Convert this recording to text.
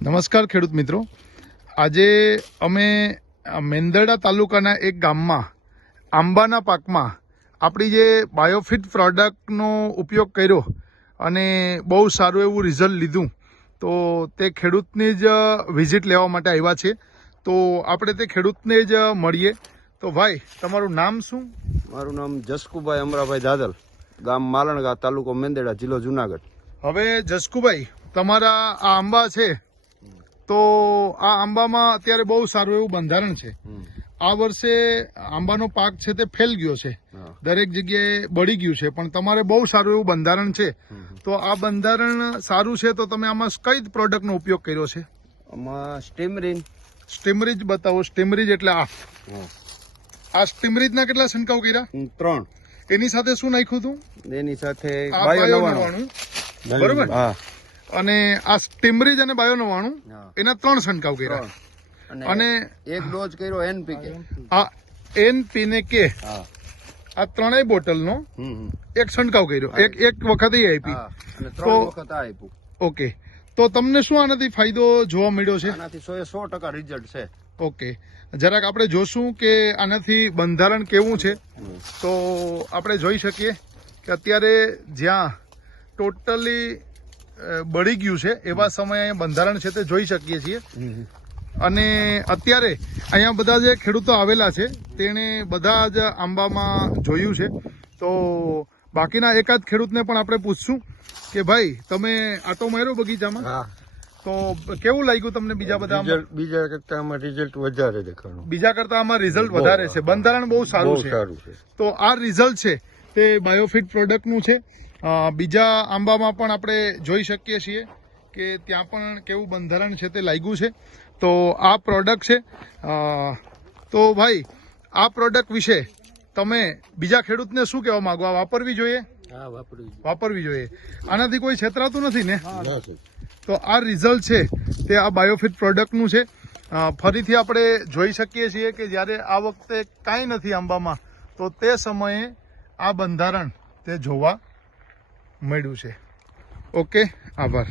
નમસ્કાર ખેડૂત મિત્રો, આજે અમે મેંદરડા તાલુકાના એક ગામમાં આંબાના પાકમાં આપણી જે બાયોફિટ પ્રોડક્ટનો ઉપયોગ કર્યો અને બહુ સારું એવું રિઝલ્ટ લીધું. તો તે ખેડૂતની જ વિઝિટ લેવા માટે આવ્યા છે. તો આપણે તે ખેડૂતને જ મળીએ. તો ભાઈ, તમારું નામ શું? મારું નામ જસકુભાઈ અમરાભાઈ દાદલ, ગામ માલણગા, તાલુકો મેંદરડા, જિલ્લો જુનાગઢ. હવે જસકુભાઈ, તમારા આ આંબા છે, તો આ આંબામાં અત્યારે બહુ સારું એવું બંધારણ છે. આ વર્ષે આંબાનો પાક છે તે ફેલ ગયો છે, દરેક જગ્યાએ બળી ગયું છે, પણ તમારે બહુ સારું એવું બંધારણ છે. તો આ બંધારણ સારું છે, તો તમે આમાં કઈ પ્રોડક્ટનો ઉપયોગ કર્યો છે? આમાં સ્ટીમરીજ બતાવો. સ્ટીમરીજ એટલે આ સ્ટીમરીજના કેટલા છંટકાવ કર્યા? 3. એની સાથે શું નાખ્યું હતું? એની સાથે આ બાયો 99, બરોબર. અને આ સ્ટીમરીજ અને બાયો 99 એના 3 છંટકાવ કર્યા. અને એક ડોઝ કર્યો એનપીકે. આ એનપીકે આ 3 બોટલનો એક છંટકાવ કર્યો, એક વખત આપી અને 3 વખત આપ્યું. ઓકે, તો તમને શું આનાથી ફાયદો જોવા મળ્યો છે? આનાથી 100% રિઝલ્ટ છે. ઓકે, જરાક આપણે જોશું કે આનાથી બંધારણ કેવું છે. તો આપણે જોઈ શકીએ કે અત્યારે જ્યાં ટોટલી બળી ગયું છે એવા સમયે બંધારણ છે તે જોઈ શકીએ છીએ. અને અત્યારે અહીંયા બધા જે ખેડૂતો આવેલા છે તેણે બધા જ આંબામાં જોયું છે. તો બાકીના એકાદ ખેડૂતને પણ આપણે પૂછશું કે ભાઈ, તમે આટો માર્યો બગીચામાં, તો કેવું લાગ્યું તમને? બીજા બધા બીજા કરતા આમાં રિઝલ્ટ વધારે દેખાણું. બીજા કરતા આમાં રિઝલ્ટ વધારે છે, બંધારણ બહુ સારું છે. તો આ રિઝલ્ટ છે તે બાયોફિટ પ્રોડક્ટનું છે. બીજા આંબામાં પણ આપણે જોઈ શકીએ છીએ કે ત્યાં પણ કેવું બંધારણ છે તે લાગ્યું છે. તો આ પ્રોડક્ટ છે. તો ભાઈ, આ પ્રોડક્ટ વિશે તમે બીજા ખેડૂતને શું કહેવા માંગો? આ વાપરવી જોઈએ? વાપરવી જોઈએ. આનાથી કોઈ છેતરાતું નથી ને? તો આ રિઝલ્ટ છે તે આ બાયોફિટ પ્રોડક્ટનું છે. ફરીથી આપણે જોઈ શકીએ છીએ કે જ્યારે આ વખતે કાંઈ નથી આંબામાં, તો તે સમયે આ બંધારણ તે જોવા મળ્યું છે. ઓકે, આભાર.